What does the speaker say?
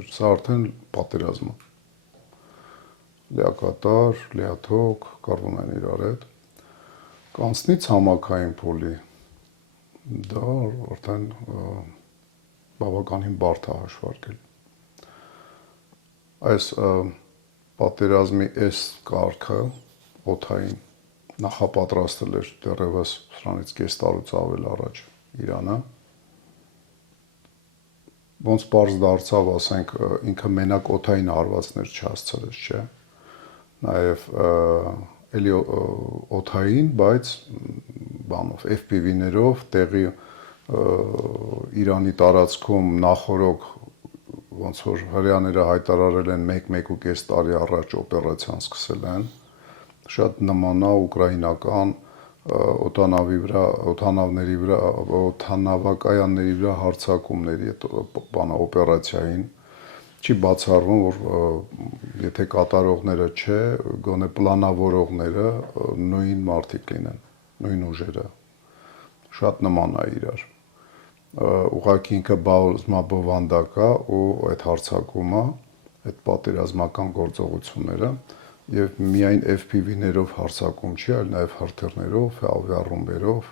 էր, սա արդեն պատերազմ է։ Լիակատար, լիաթոք, կառվում են իրար հետ։ Կանցնի ցամաքային փուլի, դա արդեն բավականին բարդ է հաշվարկել։ Այս պատերազմի այս կարգը օդային նախապատրաստել էր դեռևս սրանից կես տարուց ավել առաջ Իրանը։ Ոնց պարզ դարձավ, ասենք, ինքը մենակ օդային հարվածներ չհասցրեց, չէ։ Նաև էլի օդային, բայց բանով FPV-ներով տեղի Իրանի տարածքում նախորոք ոնց որ հրեաները հայտարարել են 1-1.5 տարի առաջ օպերացիան սկսել են, շատ նման է ուկրաինական օդանավների վրա, օդանավակայանների վրա հարձակումների օպերացիային։ Չի բացառվում, որ եթե կատարողները չէ, գոնե պլանավորողները նույն մարդիկ լինեն, նույն ուժերը։ Շատ նման է իրար։ Ուղղակի ինքը բազմաբովանդակ է ու այդ հարձակումը, այդ պատերազմական գործողությունները եւ միայն FPV-ներով հարձակում չի, այլ նաեւ հրթիռներով, ավիառումբերով